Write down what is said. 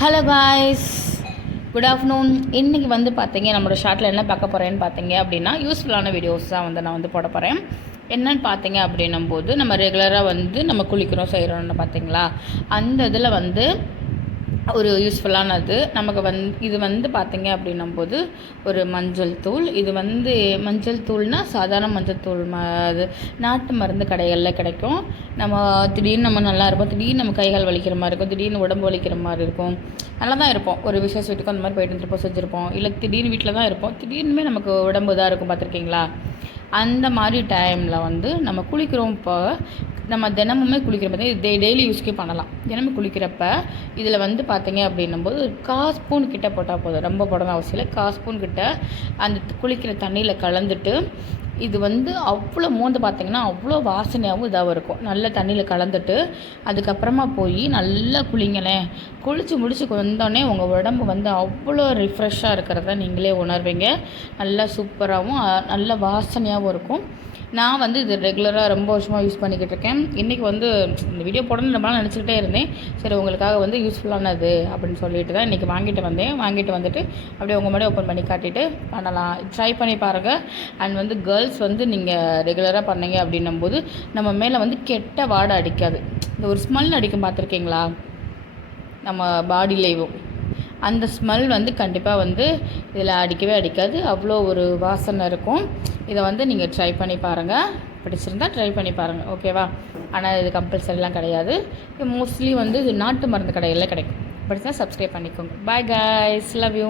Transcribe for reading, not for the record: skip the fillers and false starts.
Hello guys, good afternoon. இன்றைக்கி வந்து பார்த்தீங்க நம்மளோட ஷார்ட்டில் என்ன பார்க்க போகிறேன்னு பார்த்தீங்க அப்படின்னா யூஸ்ஃபுல்லான வீடியோஸ் தான் வந்து நான் வந்து போட போகிறேன். என்னன்னு பார்த்தீங்க அப்படின்னும் போது நம்ம ரெகுலராக வந்து நம்ம குளிக்கிறோம் செய்கிறோன்னு பார்த்தீங்களா, அந்த இதில் வந்து ஒரு யூஸ்ஃபுல்லானது நமக்கு இது வந்து பார்த்திங்க அப்படின்னும்போது ஒரு மஞ்சள் தூள். இது வந்து மஞ்சள் தூள்னால் சாதாரண மஞ்சள் தூள் அது நாட்டு மருந்து கடைகளில் கிடைக்கும். நம்ம திடீர்னு நம்ம நல்லா இருப்போம், திடீர்னு நம்ம கைகால் வலிக்கிற மாதிரி இருக்கும், திடீர்னு உடம்பு வலிக்கிற மாதிரி இருக்கும், நல்லா தான் இருப்போம். ஒரு விசேஷ வீட்டுக்கும் அந்த மாதிரி போயிட்டு இருப்போம், செஞ்சுருப்போம், இல்லை திடீர்னு வீட்டில் தான் இருப்போம், திடீர்னுமே நமக்கு உடம்பு இதாக இருக்கும், பார்த்துருக்கீங்களா? அந்த மாதிரி டைமில் வந்து நம்ம குளிக்கிறோம். இப்போ நம்ம தினமுமே குளிக்கிற பார்த்தீங்கன்னா டெய்லி யூஸ்க்கே பண்ணலாம். தினமும் குளிக்கிறப்ப இதில் வந்து பார்த்தீங்க அப்படின்னும்போது ஒரு 1/4 ஸ்பூன் கிட்ட போட்டால் போதும், ரொம்ப போடணும் அவசியம் இல்லை. 1/4 ஸ்பூன் கிட்ட அந்த குளிக்கிற தண்ணியில் கலந்துட்டு இது வந்து அவ்வளோ மோந்து பார்த்திங்கன்னா அவ்வளோ வாசனையாகவும் இதாகவும் இருக்கும். நல்ல தண்ணியில் கலந்துட்டு அதுக்கப்புறமா போய் நல்லா குளிங்களேன். குளித்து முடிச்சு வந்தோடனே உங்கள் உடம்பு வந்து அவ்வளோ ரிஃப்ரெஷ்ஷாக இருக்கிறத நீங்களே உணர்வீங்க. நல்லா சூப்பராகவும் நல்ல வாசனையாகவும் இருக்கும். நான் வந்து இது ரெகுலராக ரொம்ப வருஷமாக யூஸ் பண்ணிக்கிட்டு இருக்கேன். இன்றைக்கி வந்து இந்த வீடியோ போடணும்னு ரொம்ப நாள் நினச்சிக்கிட்டே இருந்தேன். சரி, உங்களுக்காக வந்து யூஸ்ஃபுல்லானது அப்படின்னு சொல்லிட்டு தான் இன்றைக்கி வாங்கிட்டு வந்துட்டு அப்படியே உங்கள் முன்னாடி ஓப்பன் பண்ணி காட்டிட்டு பண்ணலாம். ட்ரை பண்ணி பாருங்கள். அண்ட் வந்து கேர்ள்ஸ் வந்து நீங்கள் ரெகுலராக பண்ணீங்க அப்படின்னும்போது நம்ம மேலே வந்து கெட்ட வாடை அடிக்காது. இந்த ஒரு ஸ்மெல் அடிக்கும், பார்த்துருக்கீங்களா? நம்ம பாடியிலேயும் அந்த ஸ்மெல் வந்து கண்டிப்பாக வந்து இதில் அடிக்கவே அடிக்காது. அவ்வளோ ஒரு வாசனை இருக்கும். இதை வந்து நீங்கள் ட்ரை பண்ணி பாருங்கள். பிடிச்சிருந்தால் ட்ரை பண்ணி பாருங்கள், ஓகேவா? ஆனால் இது கம்பல்சரிலாம் கிடையாது. இது மோஸ்ட்லி வந்து இது நாட்டு மருந்து கடையில் கிடைக்கும். பிடிச்சா சப்ஸ்கிரைப் பண்ணிக்கோங்க. Bye guys, love you.